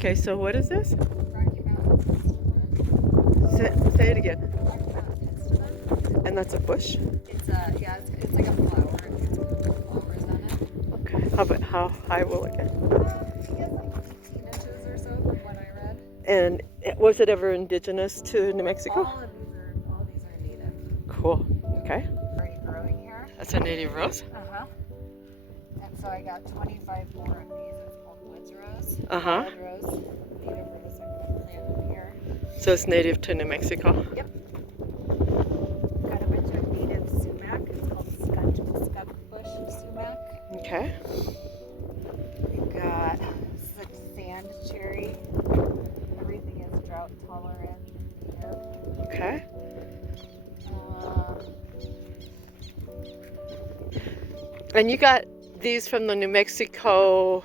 Okay, so what is this? Rocky Mountain one. Say it again. Rocky Mountain instrument. And that's a bush? It's it's like a flower. It's flowers on it. Okay. How high will it get? It gets like 15 inches or so from what I read. And was it ever indigenous to New Mexico? All these are native. Cool. Okay. Already growing here. That's a native rose? Uh-huh. And so I got 25 more of these. It's called woods rose. Uh-huh. Wild rose. Native rose I'm going to plant in here. So it's native to New Mexico? Yep. Got a bunch of native sumac. It's called skunk bush sumac. Okay. We've got such sand cherry. Everything is drought tolerant here. Okay. And you got these from the New Mexico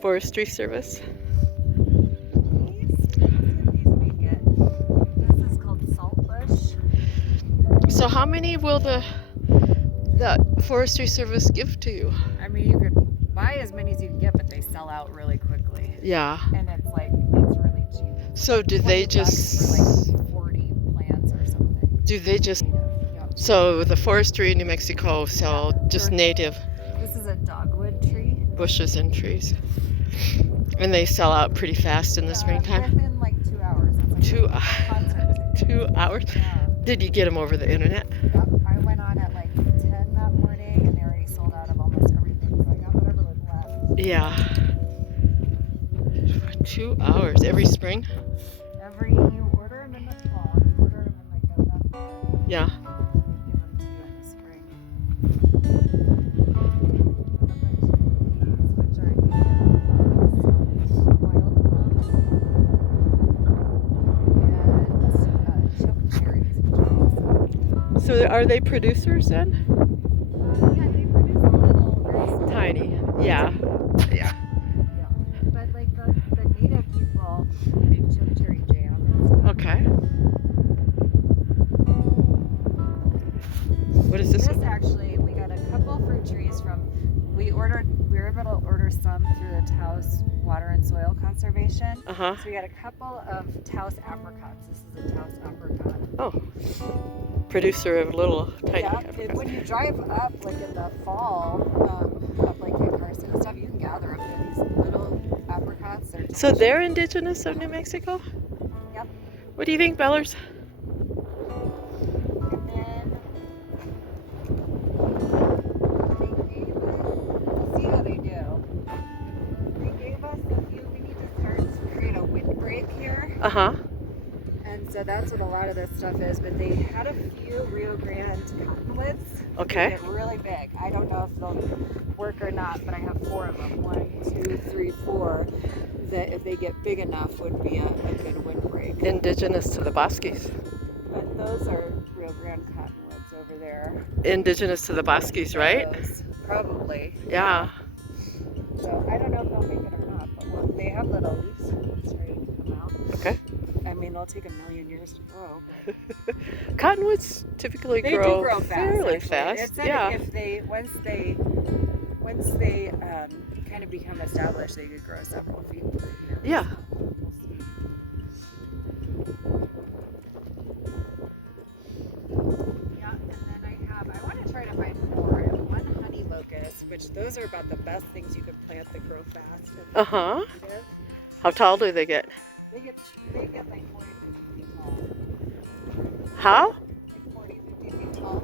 Forestry Service? These we get. This is called salt bush. So how many will the Forestry Service give to you? I mean, you could buy as many as you can get, but they sell out really quickly. Yeah. And it's really cheap. So do they 20 bucks for like 40 plants or something. do they just, Yep. so the forestry in New Mexico sell just native This is a dogwood tree. bushes and trees. And they sell out pretty fast in the springtime? Within like 2 hours. It's Two, a concert ticket. 2 hours? Yeah. Did you get them over the internet? Yep. I went on at like 10 that morning and they already sold out of almost everything. So I got whatever was left. Yeah. 2 hours every spring? You order them in the fall. You order them in like November. Yeah. Give them to you in the spring. Which are wild plums. And choke cherries, which are also. So are they producers then? Yeah, they produce a little, very small. Tiny. Yeah. Yeah. Yeah. But like the native people make choke cherry jam and stuff. Okay. What is this This one? actually, we got a couple fruit trees from, we were able to order some through the Taos Water and Soil Conservation. Uh-huh. So we got a couple of Taos apricots. This is a Taos apricot. Oh. Producer of little tiny Yeah, apricots. when you drive up, like in the fall, up like Kit Carson and stuff, you can gather them. They're these little apricots. They're So they're indigenous of New Mexico? Yep. What do you think, Bellers? And then they gave us, we'll see how they do. They gave us a few, we need to start to create a windbreak here. Uh-huh. And so that's what a lot of this stuff is. But they had a few Rio Grande cottonwoods. Okay. They get really big. I don't know if they'll work or not, but I have 4 of them. 1, 2, 3, 4. That if they get big enough would be a good windbreak. Indigenous to the Bosques. But those are Rio Grande cottonwoods over there. Indigenous to the Bosques, right? Those, probably. Yeah. So I don't know if they'll make it or not, but they have little leaves ready to come out. Okay. I mean, they'll take a million years to grow. But Cottonwoods typically they grow, do grow fast, fairly actually. fast. It said Yeah. if they once they kind of become established, they could grow several feet per year. Yeah. So we'll see. Yeah, and then I want to try to find more. I have 1 honey locust, which those are about the best things you could plant that grow fast. And Uh-huh. native. How tall do they get? They get like 40, 50 feet tall. How? Like 40, 50 feet tall.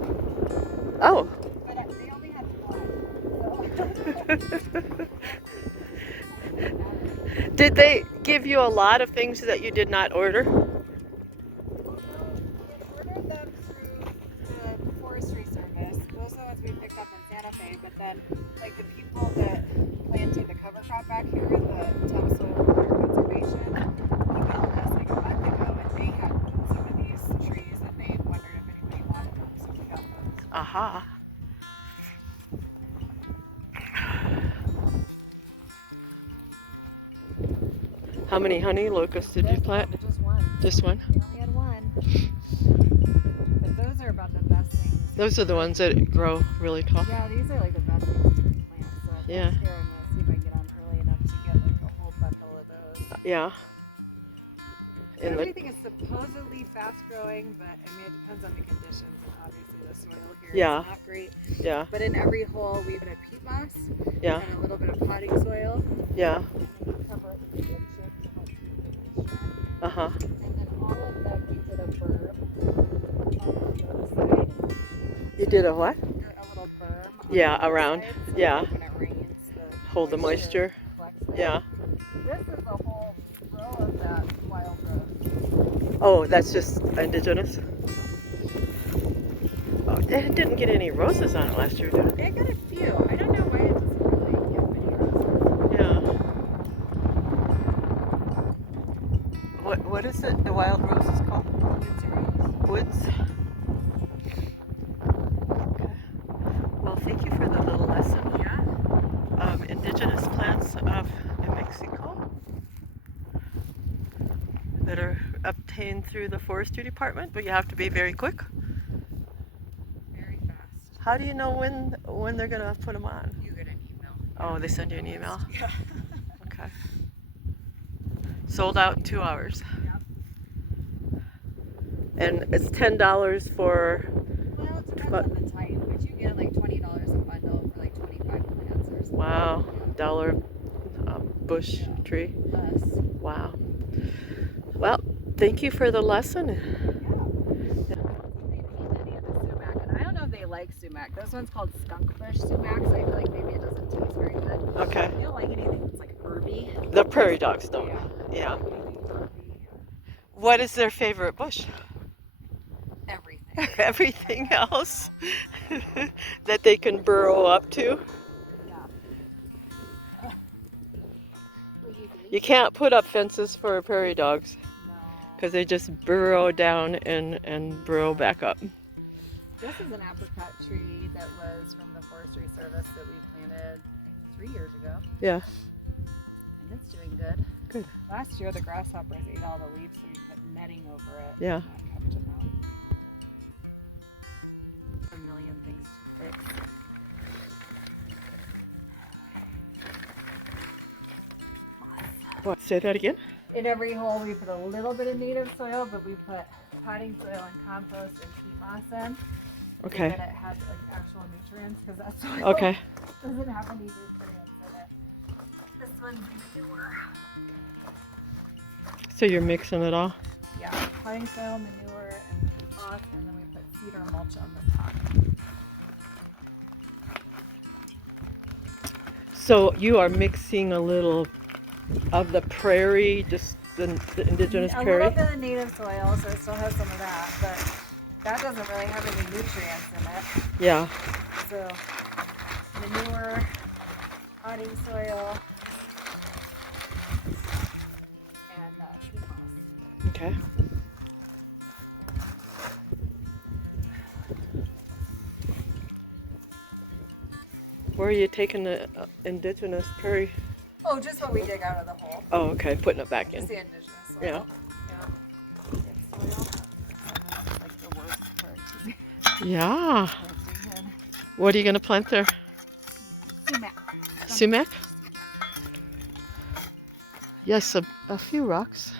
Oh. But they only had 1. Did they give you a lot of things that you did not order? So, we ordered them through the Forestry Service. Those are the ones we picked up in Santa Fe. But then, like the people that planted the cover crop back here, the Taos Soil and Water Conservation, emailed us like a month ago, and they had some of these trees, and they wondered if anybody wanted them, so we got those. Aha. How many honey locusts did you plant? Just 1. Just 1? We only had 1. But those are about the best things. Those are the ones that grow really tall. Yeah, these are like the best things you can plant. So Yeah. here I'm gonna see if I can get on early enough to get like a whole bundle of rose. Yeah. In the, Everything is supposedly fast growing, but I mean, it depends on the conditions, and obviously the soil here Yeah. is not great. yeah, But in every hole we put a peat moss yeah, and a little bit of potting soil, yeah. and then we cover it with wood chip to help keep the moisture. Uh-huh. And then all of them we did a berm on the rose side. You did a what? A little berm on Yeah, the rose around. side, so Yeah. that when it rains, the Hold the moisture. collects there. Yeah. This is a whole row of that wild rose. Oh, that's just indigenous? Oh, it didn't get any roses on it last year, did it? It got a few. I don't know why it doesn't really get many roses. Yeah. What is it? The wild rose is called? Woods. Okay. Well, thank you for the little lesson Yeah. of indigenous plants of New Mexico that are obtained through the forestry department, but you have to be very quick. Very fast. How do you know when they're gonna put them on? You get an email. Oh, they send you an email. Yeah. Okay. Sold out in 2 hours. Yep. And it's $10 for. Well, it depends on the type, but you get like $20 a bundle for like 25 plants or something. Wow, dollar bush Yeah. tree. Less. Wow. Well, thank you for the lesson. Yeah. Any of the sumac, and I don't know if they like sumac. This one's called skunk bush sumac, so I feel like maybe it doesn't taste very good. Okay. They don't like anything that's like herby. The prairie dogs don't. Yeah. Anything herby. What is their favorite bush? Everything. Everything else that they can burrow up to. Yeah. What do you think? You can't put up fences for prairie dogs No. because they just burrow down and burrow back up. This is an apricot tree that was from the Forestry Service that we planted 3 years ago, Yeah. and it's doing good. Good. Last year the grasshoppers ate all the leaves, so we put netting over it. Yeah. And that kept them out. A million things to fix. What? Say that again? In every hole we put a little bit of native soil, but we put potting soil and compost and peat moss in. So Okay. that it has like actual nutrients, because that soil Okay. doesn't have any nutrients in it. This one's manure. So you're mixing it all? Yeah, potting soil, manure, and peat moss, and then we put cedar mulch on the top. So you are mixing a little of the prairie, just the indigenous A prairie? little bit of native soil, so it still has some of that, but that doesn't really have any nutrients in it. Yeah. So manure, potting soil, and peat moss. Okay. Where are you taking the indigenous prairie? Oh, just what we dig out of the hole. Oh, okay. Putting it back Just in. the indigenous soil. Yeah. Yeah. Soil. That's like the worst part. Yeah. Planting in What are you going to plant there? sumac. Sumac? Yes, a few rocks.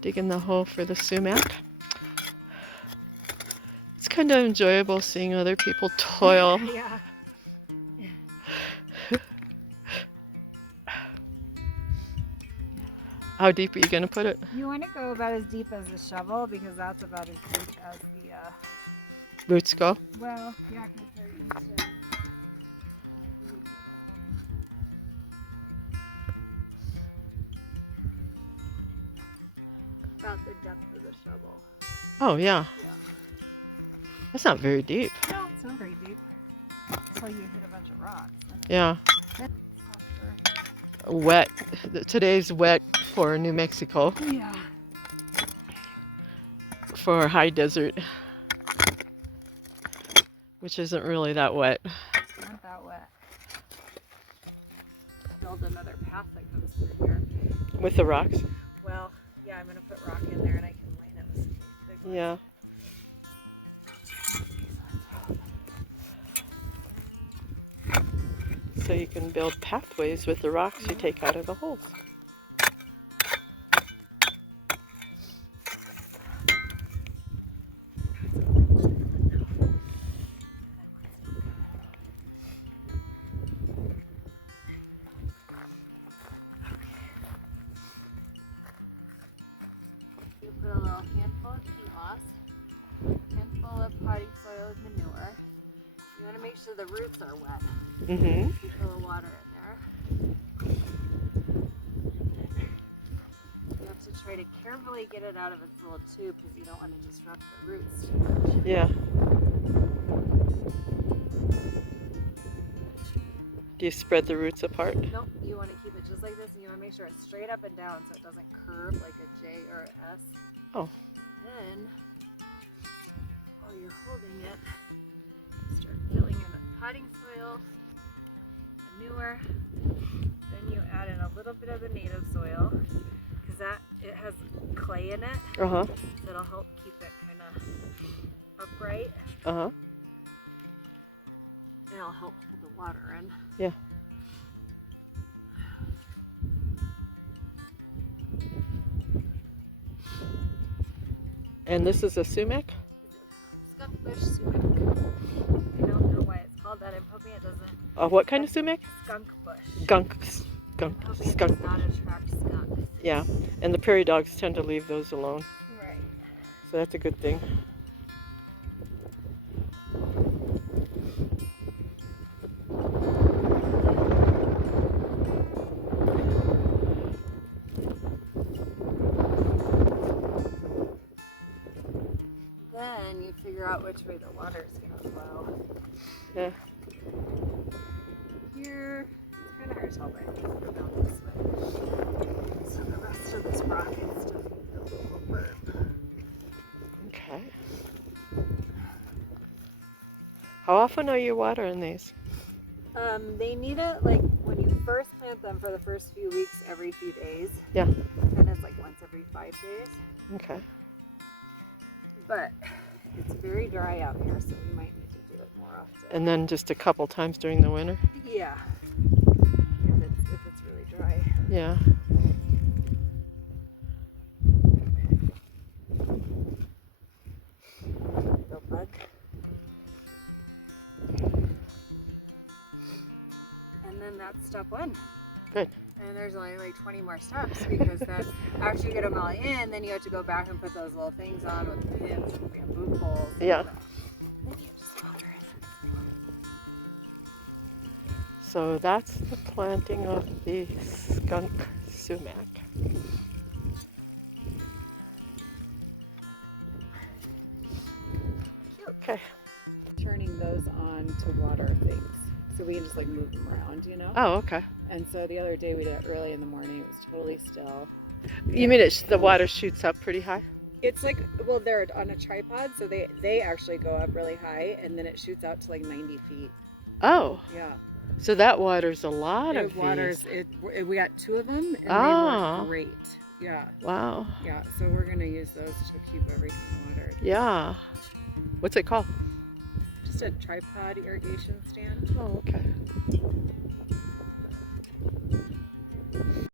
Digging the hole for the sumac. It's kind of enjoyable seeing other people toil. Yeah. How deep are you going to put it? You want to go about as deep as the shovel, because that's about as deep as the, Roots go? well, yeah, because they're each about the depth of the shovel. Oh, yeah. Yeah. That's not very deep. No, it's not very deep. Until you hit a bunch of rocks. Yeah. Softer. Wet. Today's wet for New Mexico, Yeah. for high desert, which isn't really that wet. Not that wet. Build another path that comes through here. With the rocks? Well, yeah, I'm going to put rock in there and I can line it with some big ones. Yeah. so you can build pathways with the rocks you take out of the holes. You put a little handful of peat moss, handful of potting soil with manure. You want to make sure the roots are wet. Mm-hmm. You put a little water in there. You have to try to carefully get it out of its little tube because you don't want to disrupt the roots too much. Yeah. Do you spread the roots apart? Nope, you want to keep it just like this, and you want to make sure it's straight up and down so it doesn't curve like a J or an S. Oh. Then, while you're holding it, start filling in with potting soil, manure. Then you add in a little bit of the native soil because it has clay in it. Uh-huh. So it'll help keep it kind of upright. Uh-huh. And it'll help hold the water in. Yeah. And this is a sumac? Skunk bush sumac. I don't know why it's called that. I'm hoping it doesn't. What kind of sumac? Skunk bush. Skunk. I'm hoping it does not attract skunks. Yeah, and the prairie dogs tend to leave those alone. Right. So that's a good thing. Then you figure out which way the water is going to flow. Yeah. Here, it's kind of hard to tell, but I think we're down this way. So the rest of this rock is still a little burp. Okay. How often are you watering these? They need it like when you first plant them for the first few weeks, every few days. Yeah. Then it's like once every 5 days. Okay. But it's very dry out here, so we might need to do it more often. And then just a couple times during the winter? Yeah. If it's really dry. Yeah. Go bug. And then that's step 1. Good. And there's only like 20 more steps because then after you get them all in, then you have to go back and put those little things on with pins and bamboo poles. Yeah. Then you just water it. So that's the planting of the skunk sumac. Cute. Okay. Turning those on to water things. So we can just like move them around, you know? Oh, okay. And so the other day we did it early in the morning. It was totally still. You mean the water shoots up pretty high? It's like, well, they're on a tripod, so they actually go up really high, and then it shoots out to like 90 feet. Oh. Yeah. So that waters a lot It of waters. these. We got 2 of them, and Oh. they were great. Yeah. Wow. Yeah. So we're gonna use those to keep everything watered. Yeah. What's it called? Just a tripod irrigation stand. Oh, okay.